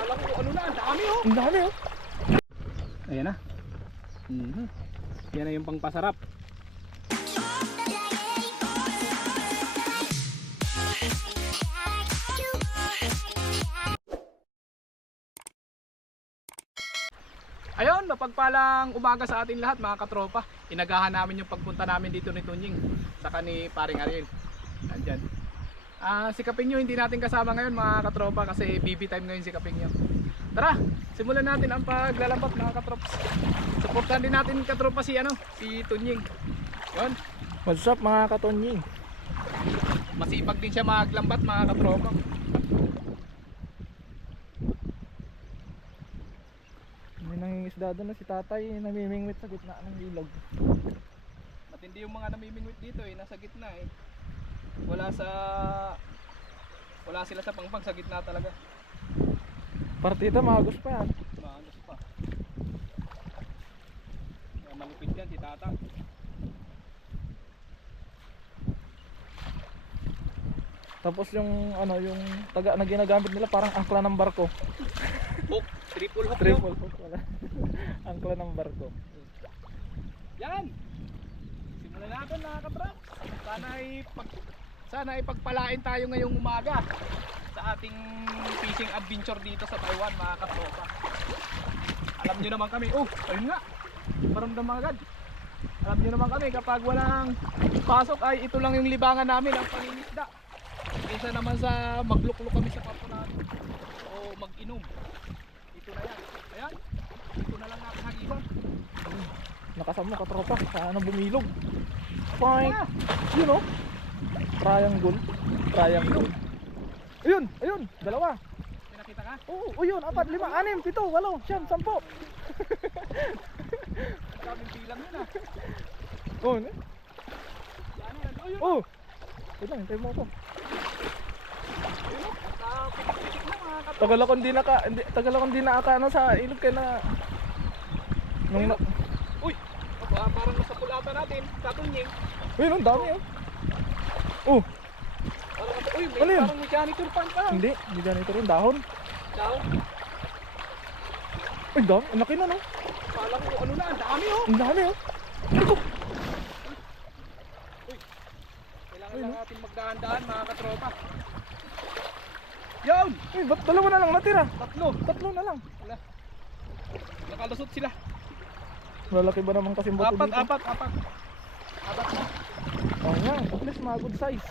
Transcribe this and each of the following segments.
Kala ko ano na, ang dami oh. Ang dami oh. Ayan na. Mhm. Yan na yung pangpasarap. Ayun, mapagpalang umaga sa atin lahat mga katropa. Inagahan namin yung pagpunta namin dito ni Tunying saka ni Paring Ariel. Andyan. Ah, sikapin nyo, hindi natin kasama ngayon mga katropa kasi BB time ngayon sikapin nyo. Tara, simulan natin ang paglalambat mga katrops. Supportan din natin katropa si ano, si Tunying. Yun, What's up mga katonying? masipag din siya maglambat mga katropa. May nangingisda doon na si tatay namimingwit sa gitna ng ilog. Matindi yung mga namimingwit dito eh, nasa gitna eh. Wala sa wala sila sa pangpang sa gitna talaga. Partida magos pa yan. Maangas pa. Kaya malupit yan si Tata. Tapos yung ano yung taga na ginagamit nila parang angkla ng barko. Hook, triple hook. Triple hook wala. angkla ng barko. Yan. Simulan natin mga katrap. Sana ay pag sana ay pagpalain tayo ngayong umaga sa ating fishing adventure dito sa Taiwan mga katropa. Alam nyo naman kami, oh, ayun nga. Maramdam agad. Alam nyo naman kami kapag walang pasok ay ito lang yung libangan namin ang pangingisda. Kaysa naman sa magluklok kami sa papo natin o mag-inom. Ito na yan. Ayan. Ito na lang natin hagiban. Nakasama katropa sana bumilog. Point. Ah! Yun oh. Triangle. Triangle. Ayun, ayun, dalawa. May nakita ka? Oo, oh, yun, apat, lima, anim, pito, walo, siyam, sampo. Maraming bilang yun ah. Oh, ano? Ano yan? Oh, yun. Oh. Wait lang, hintay mo ako. Oh. Ah. Tagal ako hindi naka, hindi, tagal ako hindi naka ano sa ilog kaya na nung na, Uy! Parang nasa pulatan natin. Sa tunying. ayun, ang dami oh. Oh, uy, may Ano yun? parang may janitor pan pa. hindi, hindi ganito rin dahon. Daw. Ay, dami, ang laki na no. Kala ko ano na, ang dami oh. Ang dami oh. Ano? Kailangan Ayun, lang natin magdahan-dahan mga katropa. Yun! Ay, ba't dalawa na lang natira? Tatlo. Tatlo na lang. Wala. Nakalusot sila. Lalaki ba naman kasi bato Apat, dito? apat, apat. Oh, yan, at least mga good size.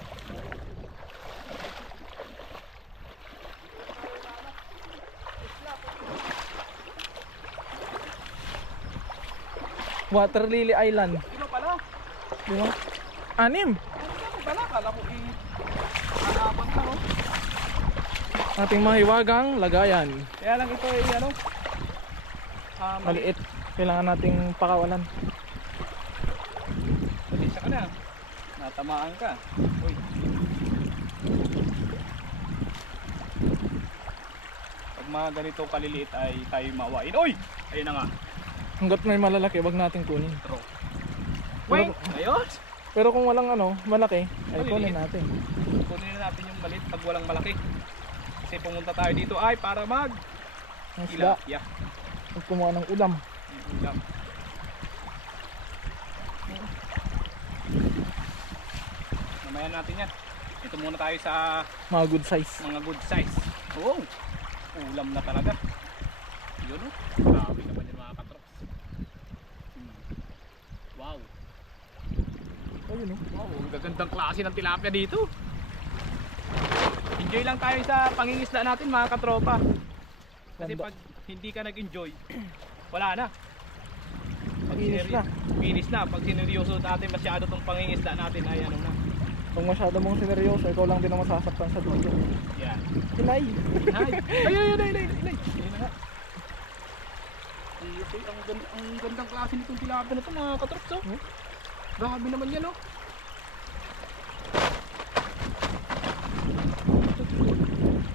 Water Lily Island. Sino pala? Di ba? Anim. Ano pala? Kala ko i... Apat na oh. Ating mahiwagang lagayan. Kaya lang ito ay ano? Ah, Maliit. Kailangan nating pakawalan. Malisya ka na. Natamaan ka. Uy. Pag mga ganito kaliliit ay tayo mawain. Uy! Ayun na nga. Hanggat may malalaki, wag nating kunin. True. Pero- Wait! Ayun! Pero kung walang ano, malaki, ay Maliliit. kunin natin. Kunin na natin yung maliit pag walang malaki. Kasi pumunta tayo dito ay para mag Ang isda, tilapia. pag kumuha ng ulam. Yung ulam. Mamaya natin yan. Ito muna tayo sa Mga good size. mga good size. Oo. Ulam na talaga. Yun oh. Grabe naman yung mga katrops. Hmm. Wow. Ayun oh. Wow, ang gagandang klase ng tilapia dito. Enjoy lang tayo sa pangingisda natin mga katropa. Kasi pag hindi ka nag-enjoy, wala na. Pag Finish na. Finish na. Pag sineryoso natin masyado tong pangingisda natin ay ano na. Kung masyado mong sineryoso, ikaw lang din ang masasaktan sa dulo. Yan. Hinay! Ay, ay, ay, ay, ay, ay, ay. Ito, ang, ganda, ang gandang klase nitong tilapia na ito mga katrops oh. Hmm? Grabe naman yan oh.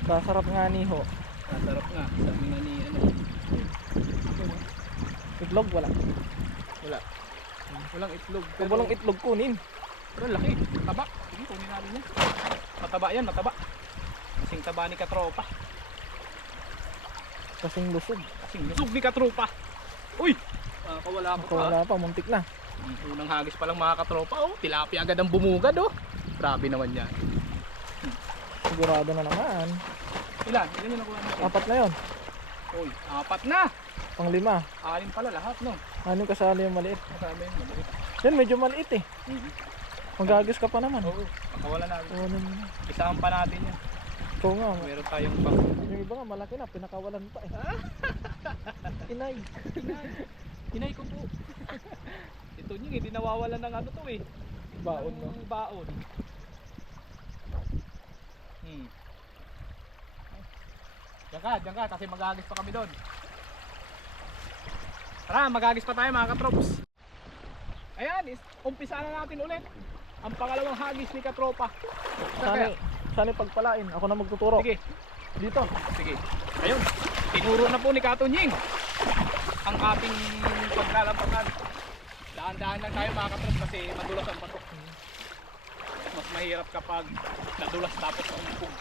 Sasarap nga ni ho. Masarap nga. Sabi nga ni ano. Itlog, wala. Wala. Walang itlog. Kung walang itlog, kunin. Pero laki. Taba. Sige, kunin natin yan. Mataba yan, mataba. Kasing taba ni katropa. Kasing lusog. Kasing lusog ni katropa. Uy! Nakakawala pa pa. Nakawala pa, muntik na. Ang Unang hagis pa lang mga katropa. Oh, tilapia agad ang bumugad oh. Grabe naman yan. Sigurado na naman. Ilan? Ilan yung nakuha natin? Apat na yon. Uy, apat na! Pang lima. Anim pala lahat no. Ano kasali yung maliit? Kasama yun. maliit. Yan, medyo maliit eh. Mhm. Magagis ka pa naman. Oo, nakawala na. Oo, naman. Isahan pa natin yan. Ikaw nga. Meron tayong pang... Yung iba nga malaki na, pinakawalan pa eh. Inay. Inay ko po. Ito niyo, hindi nawawalan ng ano to eh. Baon no. Baon. Hmm. Diyan ka, diyan ka, kasi magagis pa kami doon. Tara, magagis pa tayo mga katrops. Ayan, is, umpisa na natin ulit. Ang pangalawang hagis ni katropa. Kaya? Saan, saan yung pagpalain? Ako na magtuturo. Sige, Dito. sige. Ayun, tinuro na po ni Katunying ang ating pagkalampakan. Daan-daan lang tayo mga katrops kasi madulas ang patok. Mas mahirap kapag nadulas tapos naumpong.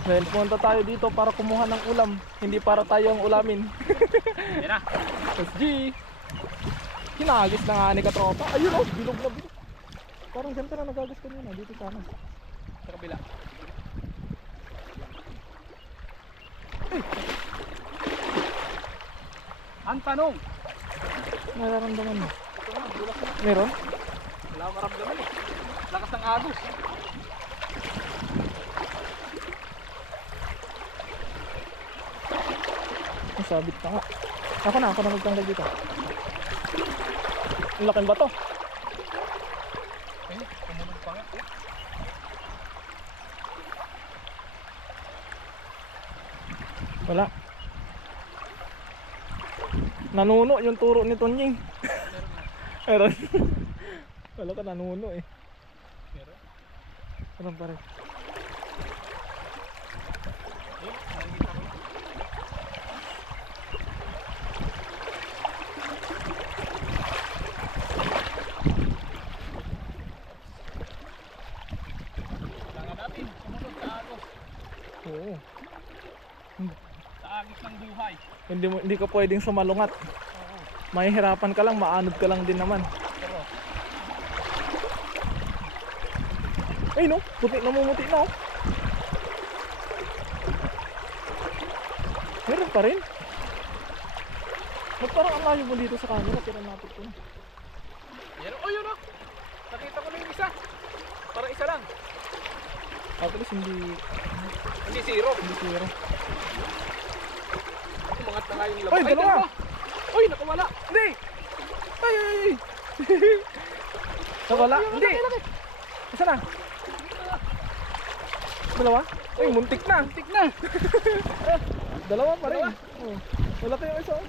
Dahil pumunta tayo dito para kumuha ng ulam. Hindi para tayo ang ulamin. Yan na. SG! Hinagis na nga ni katropa. Ayun oh, bilog na bilog. Parang ganito na nagagis kanina. Dito sana. Sa kabila. Ang tanong, Nararamdaman mo. ito na, na. Meron? Wala akong maramdaman eh. Lakas ng agos. Masabit pa nga. Ako na, ako na magtanggal dito. Ang laking bato. Ayun, tumunog pa nga. eh. Wala. Nanuno yung turo ni Tonying. Meron. Wala ka nanuno eh. Meron. Meron pa rin. Ayun, nakikita ko na. Kailangan natin sumunod sa agos. Oo. Sa agos ng buhay. Hindi, mo, hindi ka pwedeng sumalungat. Oo. Mahihirapan ka lang, maanod ka lang din naman. Pero, Ay no, puti namumuti na oh. Meron pa rin. Ba't parang ang layo mo dito sa camera? Pinanapit ko na. yan. Oh, yun oh. Nakita ko na yung isa. Parang isa lang. At least hindi, Hindi zero. hindi zero. Umangat na nga yung ilabas. Ay, dalawa! Uy, nakawala. Hindi! Ay, ay, ay! Nawala? Hindi! Isa na? Dalawa? Ay, muntik na! Tik na. Dalawa pa rin. Oh. Wala pa yung isa. oh.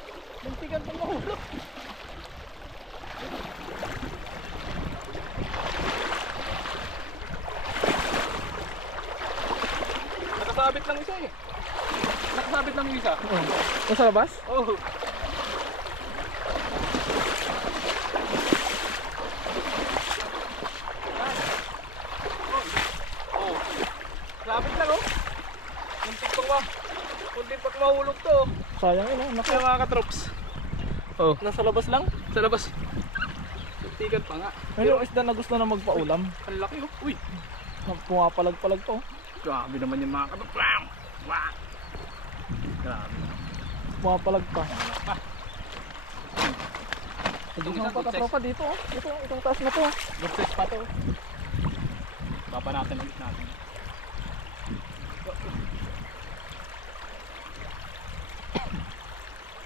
Muntikan pang mahulog. Nakasabit lang isa eh. Nakasabit lang yung isa. Oh. Nasa labas? Oh. Oh. Sabit lang oh. Muntik pang ma. Muntik pang mahulog to. oh. Sayang yun, oh. Kaya mga katrops. Oh. Nasa labas lang? Sa labas. Muntikan pa nga. Ano yung isda na gusto na magpaulam? Ang laki oh. Uy. Pumapalag-palag pa, oh. Grabe naman yung mga katrops. Wow. Wow. Grabe. Pumapalag pa. Pa. Itong Isang good size. dito, oh. Ito, itong taas na to, oh. Good size pa to. Baba natin ulit natin.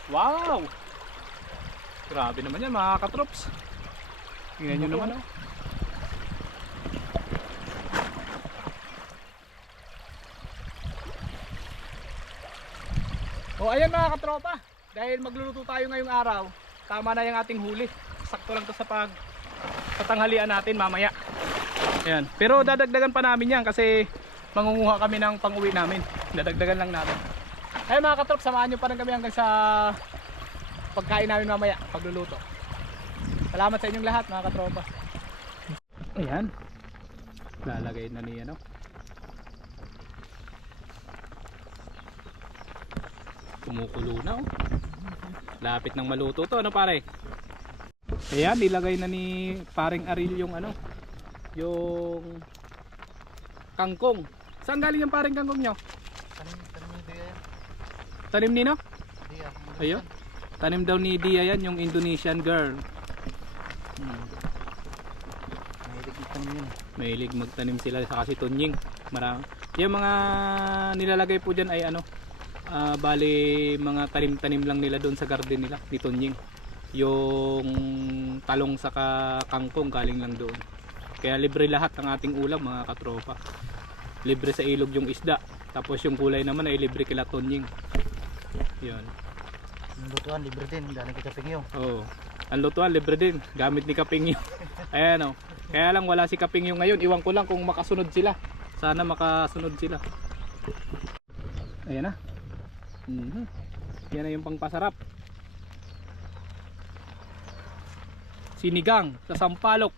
Wow! Grabe naman yan mga katrops. Tingnan nyo naman oh. O ayan mga katropa, dahil magluluto tayo ngayong araw, tama na yung ating huli. Sakto lang to sa pag patanghalian natin mamaya. Ayan. Pero dadagdagan pa namin yan kasi mangunguha kami ng pang-uwi namin. Dadagdagan lang natin. Ayun mga katrop, samahan nyo pa rin kami hanggang sa pagkain namin mamaya, pagluluto. Salamat sa inyong lahat mga katropa. Ayan. Lalagay na ni ano. Kumukulo na oh. Lapit ng maluto to, ano pare? Ayan, nilagay na ni paring Aril yung ano, yung kangkong. Saan galing yung paring kangkong nyo? Tanim, tanim ni Dia yan. Tanim nino? Dia. Ayo. Tanim daw ni Dia yan, yung Indonesian girl. Hmm. Mahilig yung tanim yun. Mahilig magtanim sila sa kasi tunying. Marami. Yung mga nilalagay po dyan ay ano, ah, bali mga tanim-tanim lang nila doon sa garden nila ni Tunying. Yung talong sa kangkong galing lang doon. Kaya libre lahat ng ating ulam mga katropa. Libre sa ilog yung isda. Tapos yung kulay naman ay libre kila Tunying. Yun. Yung lutuan, libre din. Galing kay Kapingyo. Oo. Ang lutuan libre din. Gamit ni Kapingyo. Ayan o. Kaya lang wala si Kapingyo ngayon. Iwan ko lang kung makasunod sila. Sana makasunod sila. Ayan na. Mhm. Yan na yung pangpasarap. Sinigang sa sampalok.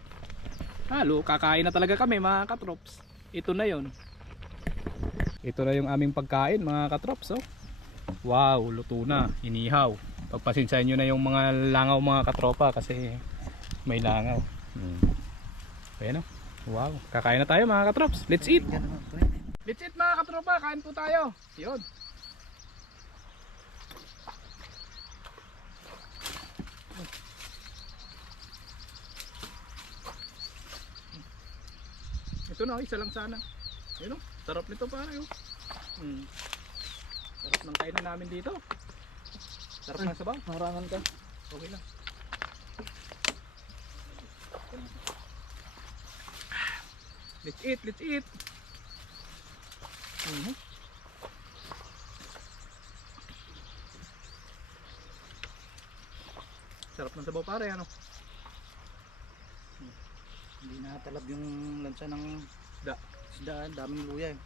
Halo, kakain na talaga kami mga katrops. Ito na yon. Ito na yung aming pagkain mga katrops. Oh. Wow, luto na. Inihaw. Pagpasensyaan nyo na yung mga langaw mga katropa kasi may langaw. Hmm. Ayan o. Wow. Kakain na tayo mga katrops. Let's eat. Let's eat mga katropa. Kain po tayo. Yun. Ito na, oh, isa lang sana. Yun o, sarap nito pare oh. Hmm. Sarap ng kainan namin dito. Sarap ng sabaw. Marangan ka. Okay lang. Let's eat, let's eat. Mhm. Sarap ng sabaw pare ano. Natalab yung lansa ng Isda. isda. Daming luya eh.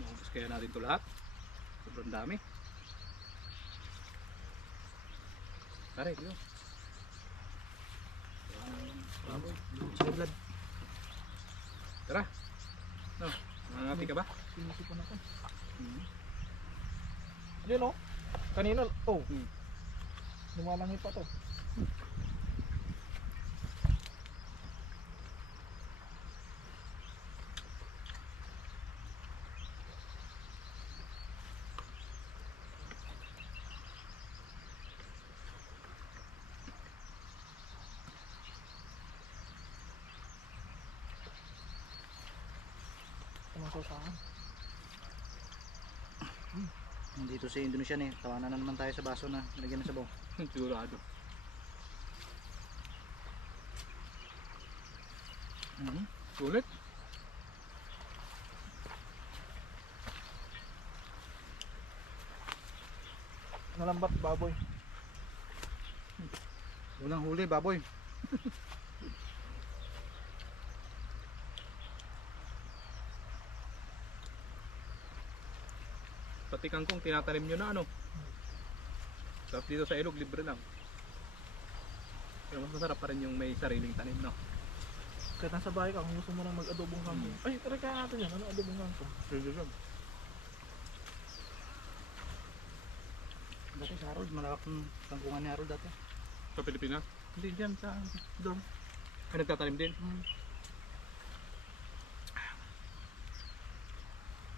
Maubos kaya natin to lahat. Sobrang dami. Pare, yun. Sila blood. Tara. No, nangangati ka ba? Sinisipan ako. Mhm. Yun o. Kanina, oh. Hmm. Lumalangi pa to. Dito sa Indonesia eh. Tawanan na naman tayo sa baso na. Nalagyan ng sabaw. Sigurado. Mhm. Sulit. Nalambat baboy. Unang huli, baboy. Pati kangkong tinatanim nyo na ano. Tapos dito sa ilog, libre lang. Pero mas masarap pa rin yung may sariling tanim, no? Kahit nasa bahay ka, kung gusto mo nang mag-adobong kangkong. Ay, try kaya natin yan. Ano adobong kangkong? Sige lang. Dati sa Harold, malawak ng kangkungan ni Harold dati. Sa Pilipinas? Hindi, dyan sa dorm. Ay, nagtatanim din. Hmm.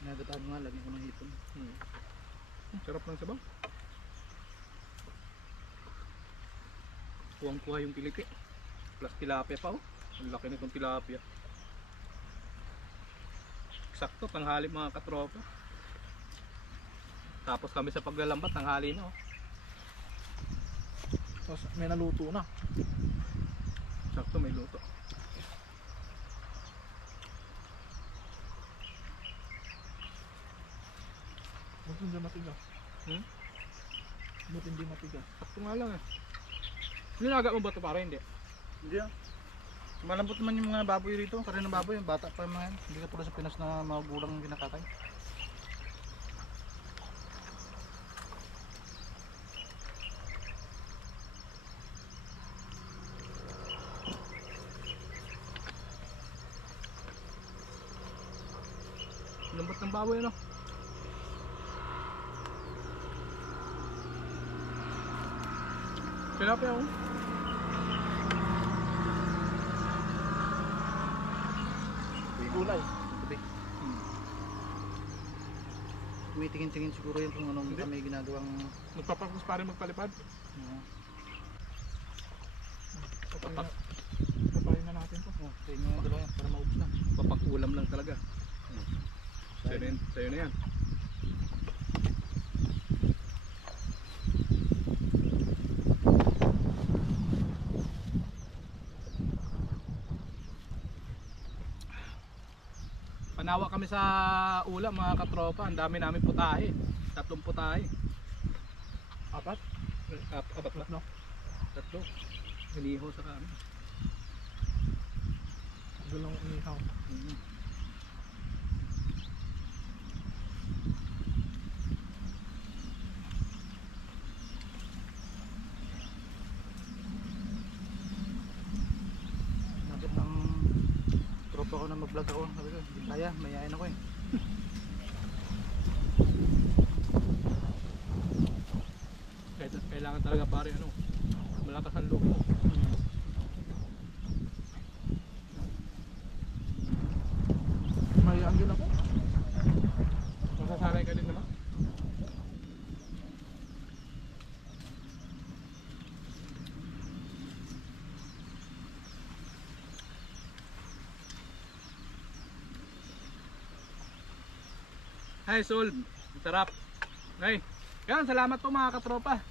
Nagatahan nga, lagyan ko ng hipon. Hmm. Sarap ng sabaw. Kuwang-kuha yung kiliti. Plus tilapia pa oh. Ang laki nitong tilapia. Sakto, tanghali mga katropa. Tapos kami sa paglalambat, tanghali na oh. Tapos may naluto na. Sakto, may luto. Hindi matigas? Hmm? Ba't hindi matigas? Sakto nga lang eh. Nilaga mo ba ito para hindi? Hindi ah. Malambot naman yung mga baboy rito. Karena ng baboy, yung bata pa yung mga yan. Hindi ka tulad sa Pinas na mga gulang kinakatay. Lambot ng baboy ano. Tilapia oh. May gulay. Tabi. Hmm. Tumitingin-tingin siguro yun kung anong Hindi. kami ginagawang Magpapakus pa rin magpalipad. uh, Papayin na, papayin na natin to. oh, inyo yung dalawa para maubos na. Papakulam lang talaga. Sa'yo na yan. Panawa kami sa ulam mga katropa. Ang dami namin putahe. Tatlong putahe. Apat? Ap apat ba? No? Tatlo. Hiniho sa kami. Dalawang inihaw. Mm. Ng tropa ko na mag-vlog ako. Sabi kaya, mayayain ako eh. Kailangan talaga pare ano, malakas ang loob. May anggil ako. Masasanay ka din naman. Hi Sol, sarap. Hey, yan, salamat po mga katropa.